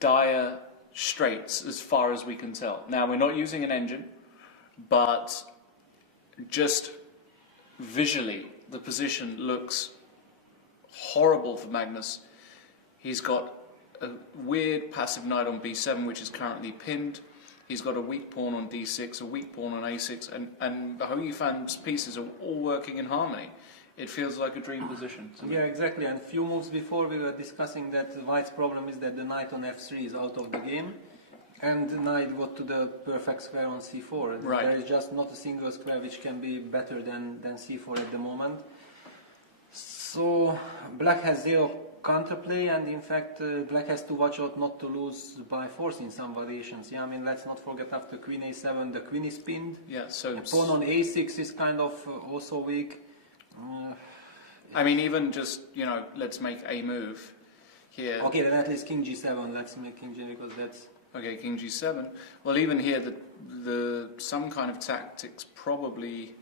dire straits as far as we can tell. Now, we're not using an engine, but just visually, the position looks horrible for Magnus. He's got a weird passive knight on b7, which is currently pinned. He's got a weak pawn on d6, a weak pawn on a6, and Hou Yifan's pieces are all working in harmony. It feels like a dream position to me. Yeah, exactly. And a few moves before we were discussing that White's problem is that the knight on f3 is out of the game, and the knight got to the perfect square on c4. Right. There is just not a single square which can be better than c4 at the moment. So Black has zero counterplay, and in fact Black has to watch out not to lose by force in some variations. Yeah, I mean, let's not forget after queen a7 the queen is pinned. Yeah, so the pawn on a6 is kind of also weak. I mean, even just, you know, let's make a move here. Okay, then at least king g7. Let's make king g, because that's... Okay, king g7. Well, even here, some kind of tactics probably,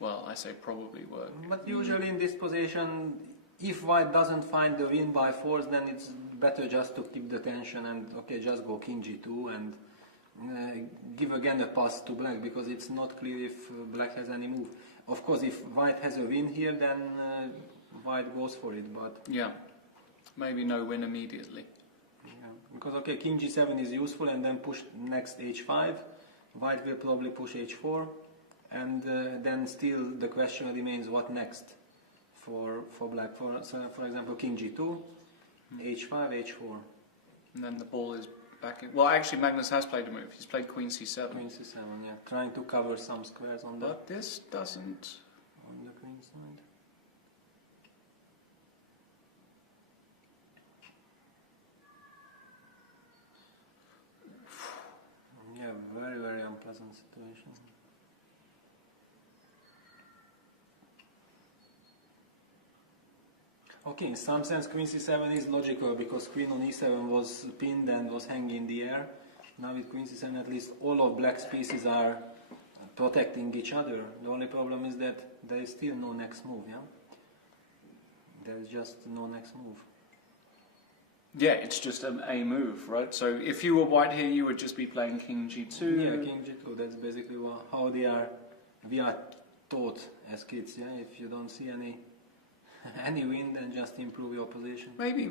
well, I say probably work. But usually in this position, if White doesn't find the win by force, then it's better just to keep the tension and, okay, just go king g2 and give again a pass to Black, because it's not clear if Black has any move. Of course, if White has a win here, then White goes for it, but... Yeah, maybe no win immediately. Yeah, because, okay, king g7 is useful, and then push next h5. White will probably push h4, and then still the question remains what next for Black. So for example, king g2, h5, h4. And then the ball is back in. Well, actually, Magnus has played a move. He's played queen c7. Queen c7, yeah. Trying to cover some squares on But this doesn't... on the queen side. Yeah, very, very unpleasant situation. Okay, in some sense queen c7 is logical, because queen on e7 was pinned and was hanging in the air. Now with queen c7 at least all of Black's pieces are protecting each other. The only problem is that there is still no next move, yeah? There is just no next move. Yeah, it's just a move, right? So if you were White here, you would just be playing king g2. Yeah, king g2, that's basically how we are taught as kids, yeah? If you don't see any win, then just improve your position. Maybe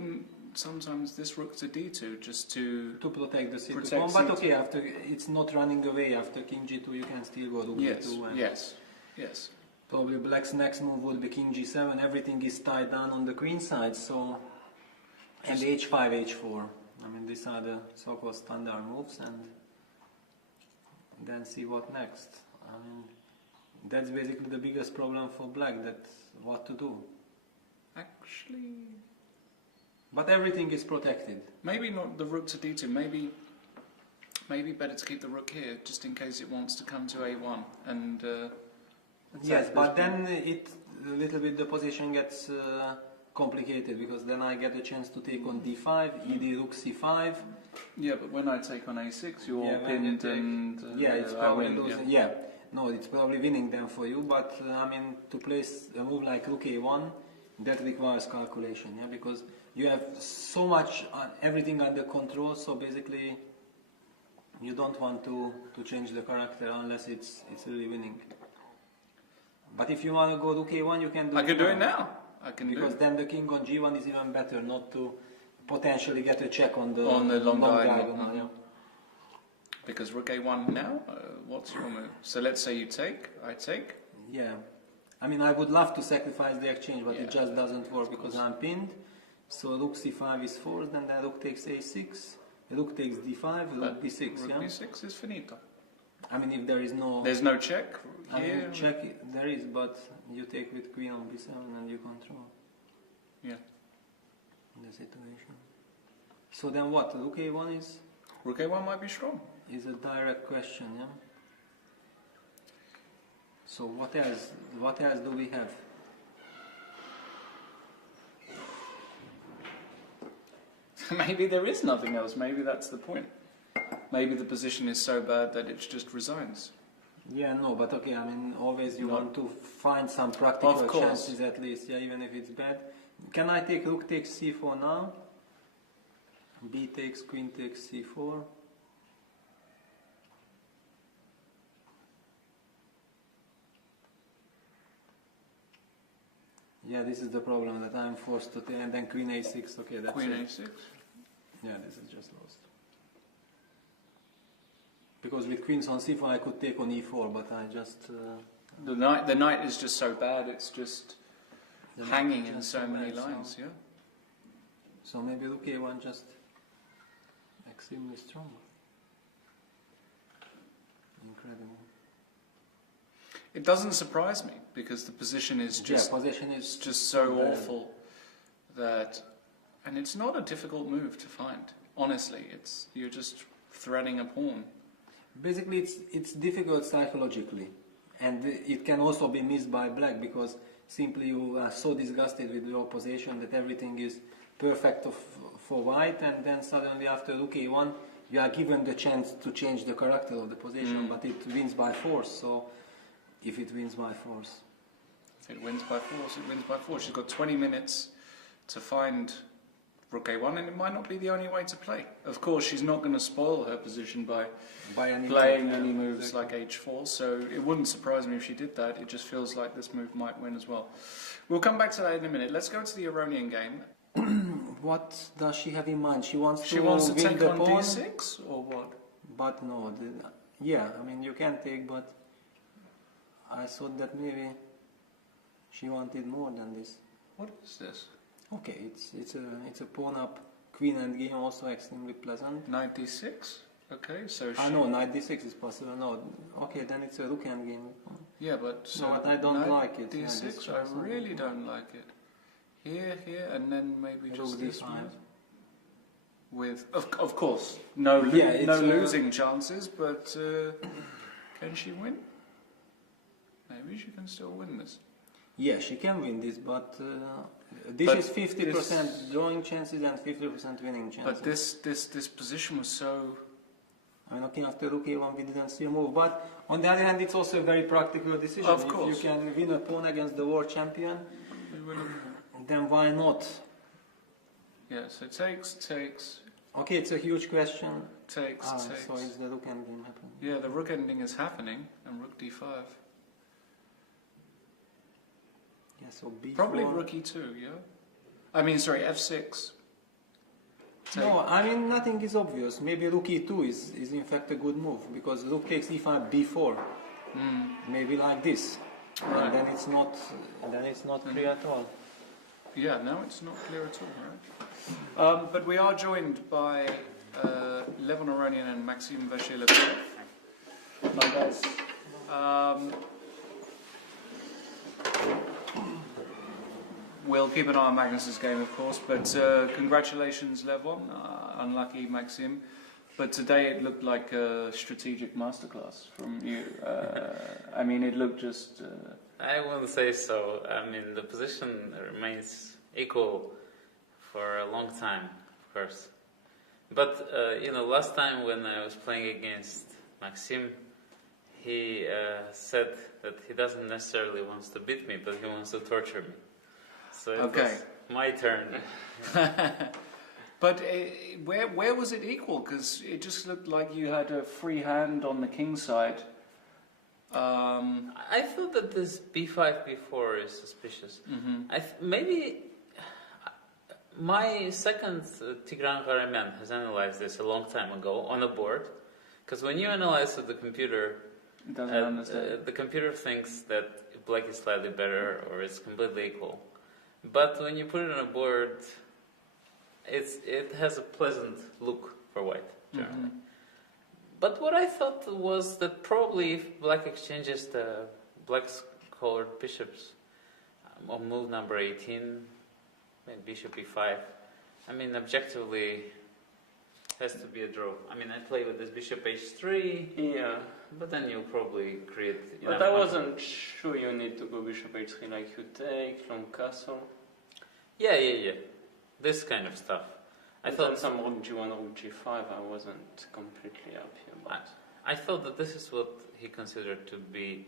sometimes this rook to d2 just to protect the c2 pawn, but okay, after it's not running away. After king g2 you can still go to b2. And yes. Probably Black's next move would be king g7. Everything is tied down on the queen side, so... And h5, h4. I mean, these are the so-called standard moves, and then see what next. I mean, that's basically the biggest problem for Black, that what to do. Actually... But everything is protected. Maybe not the rook to d2, maybe better to keep the rook here, just in case it wants to come to a1, and... yes, but then a little bit the position gets complicated, because then I get a chance to take on d5, ed rook c5. Yeah, but when I take on a6, you're pinned and... yeah, it's probably losing. Yeah. No, it's probably winning then for you, but I mean, to place a move like rook a1, that requires calculation, yeah, because you have so much, everything under control, so basically you don't want to change the character unless it's really winning. But if you want to go rook a1, you can do it now. I can do it now. Because then the king on g1 is even better, not to potentially get a check on the long diagonal. Yeah. Because rook a1 now, what's your move? So let's say you take, I take. Yeah. I mean, I would love to sacrifice the exchange, but it just doesn't work because I'm pinned. So rook c5 is forced, and then rook takes a6, rook takes d5, rook b6. Rook b6 is finito. I mean, if there is no... There's no check here? I mean, check, there is, but you take with queen on b7 and you control. Yeah. The situation. So then what? Rook a1 is... Rook a1 might be strong. Is a direct question, yeah? So what else? What else do we have? Maybe there is nothing else. Maybe that's the point. Maybe the position is so bad that it just resigns. Yeah, no, but okay, I mean, always you want to find some practical chances at least, yeah, even if it's bad. Can I take rook takes c4 now? B takes, queen takes c4. Yeah, this is the problem, that I'm forced to take, and then queen a6, okay, that's Queen it. a6. Yeah, this is just lost. Because with queens on c4 I could take on e4, but I just... The knight is just so bad, it's just hanging in so many lines, yeah? So maybe rook a1 just extremely strong. Incredible. It doesn't surprise me, because the position is just, position is just so awful that... And it's not a difficult move to find, honestly. You're just threading a pawn. Basically, it's difficult psychologically, and it can also be missed by black, because simply you are so disgusted with your position that everything is perfect for white, and then suddenly after rook a1 you are given the chance to change the character of the position, but it wins by force. So if it wins by force, if it wins by force, it wins by force. She's got 20 minutes to find rook a1, and it might not be the only way to play. Of course, she's not going to spoil her position by playing any moves like h4, so it wouldn't surprise me if she did that. It just feels like this move might win as well. We'll come back to that in a minute. Let's go to the Iranian game. What does she have in mind? She wants to win take the on pawn? d6 or what? But no, yeah, I mean you can take, but I thought that maybe she wanted more than this. What is this? Okay, it's a pawn up, queen end game, also extremely pleasant. Knight d6. Okay, so she... no, knight d6 is possible. No, okay, then it's a rook end game. Yeah, but so no, but I don't like it. d6. I really don't like it. Here, and then maybe just this one. With of course no losing chances, but can she win? Maybe she can still win this. Yeah, she can win this, but this is 50% drawing chances and 50% winning chances. But this position was so... I mean, okay, after rook a1 we didn't see a move, but on the other hand it's also a very practical decision. Of course. If you can win a pawn against the world champion, then why not? Yeah, so takes... Okay, it's a huge question. Takes. So is the rook ending happening? Yeah, the rook ending is happening, and rook d5. Yeah, so b4. Probably rook e2, yeah? I mean, sorry, f6. No, I mean, nothing is obvious. Maybe rook e2 is in fact a good move, because rook takes e5, b4. Maybe like this. Right. And then it's not clear at all. Yeah, no, it's not clear at all, right? But we are joined by Levon Aronian and Maxim Vashilov. Hi guys. We'll keep an eye on Magnus's game, of course, but congratulations, Levon. Unlucky, Maxim. But today it looked like a strategic masterclass from you. I mean, it looked just... I wouldn't say so. I mean, the position remains equal for a long time, of course. But, last time when I was playing against Maxim, he said that he doesn't necessarily want to beat me, but he wants to torture me. So it was my turn. But where was it equal? Because it just looked like you had a free hand on the king side. I thought that this b5, b4 is suspicious. Maybe my second Tigran Gharamian has analyzed this a long time ago on a board. Because when you analyze with the computer, it doesn't understand. The computer thinks that black is slightly better or it's completely equal. But when you put it on a board, it has a pleasant look for white, generally. But what I thought was that probably if black exchanges the black's colored bishops on move number 18, maybe bishop e5, I mean, objectively, has to be a draw. I mean, I play with this bishop h3, yeah, but then you'll probably create... But I wasn't sure you need to go bishop h3 like you take from castle. Yeah. This kind of stuff. I thought some rook g1, rook g5, I wasn't completely happy about. I thought that this is what he considered to be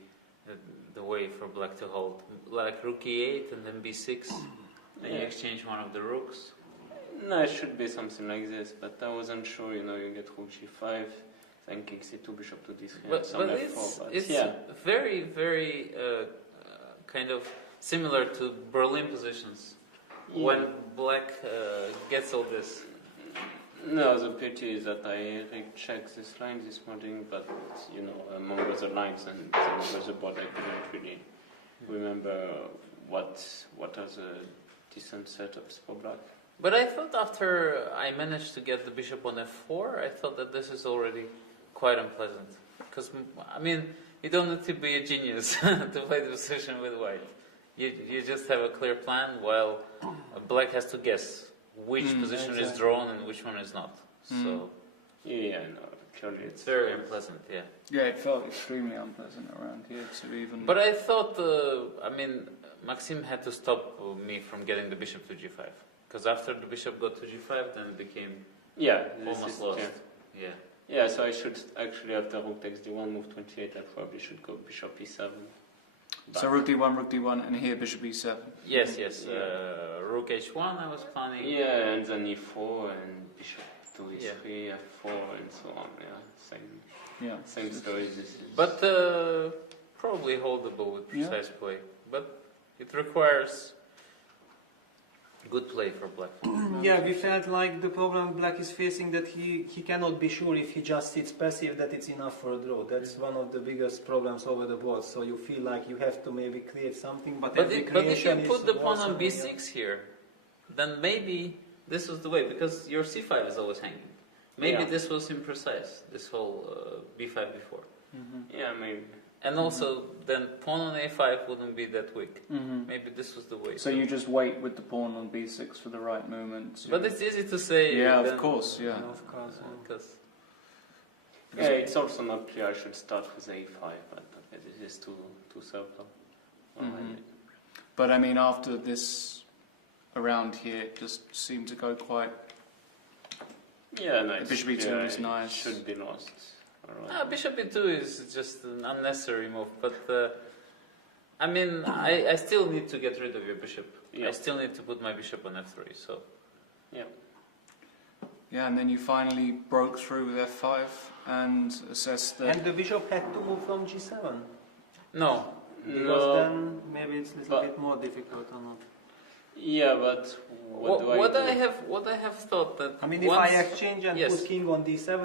the way for black to hold. Like rook e8 and then b6, then you exchange one of the rooks. No, it should be something like this, but I wasn't sure. You get Rook G5, then King C2, Bishop to D3, and But some F4. But it's yeah, very, very kind of similar to Berlin positions. Yeah. When black gets all this. no, the pity is that I rechecked this line this morning, but among other lines and among other board, I couldn't really remember what are the decent setups for black. But I thought after I managed to get the bishop on f4, I thought that this is already quite unpleasant. Because, I mean, you don't need to be a genius to play the position with white. You just have a clear plan, while black has to guess which position is drawn and which one is not. So Yeah, no, clearly it's very unpleasant, yeah. Yeah, it felt extremely unpleasant around here to even... But I thought, Maxim had to stop me from getting the bishop to g5. Because after the bishop got to g5, then it became almost lost. Yeah. Yeah, so I should actually, after rook takes d1, move 28, I probably should go bishop e7. So rook d1, and here bishop e7. Yes. Rook h1 I was planning. Yeah, and then e4 and bishop to e3, f4, and so on. Yeah, same story. This is. But probably holdable with precise play. But it requires good play for black. Yeah, we felt like the problem black is facing, that he cannot be sure if he just sits passive that it's enough for a draw. That's one of the biggest problems over the board. So you feel like you have to maybe create something, but if you put the pawn on b6 here, then maybe this was the way, because your c5 is always hanging. Maybe this was imprecise, this whole b5 before. Yeah, maybe. And also, then pawn on a5 wouldn't be that weak. Maybe this was the way. So you just wait with the pawn on b6 for the right moment. But it's easy to say. Yeah, of course, yeah. Yeah, it's also not clear I should start with a5, but this is too circular. But I mean, after this, around here, it just seemed to go quite... Yeah, nice. Bishop e2 is nice. Should be lost. Bishop e2 is just an unnecessary move, but I still need to get rid of your bishop. I still need to put my bishop on f3, so... Yeah, and then you finally broke through with f5 and assessed that... And the bishop had to move from g7? No. Because then maybe it's a little bit more difficult or not? Yeah, but what do I do? What I have thought that... I mean, if I exchange and put king on d7,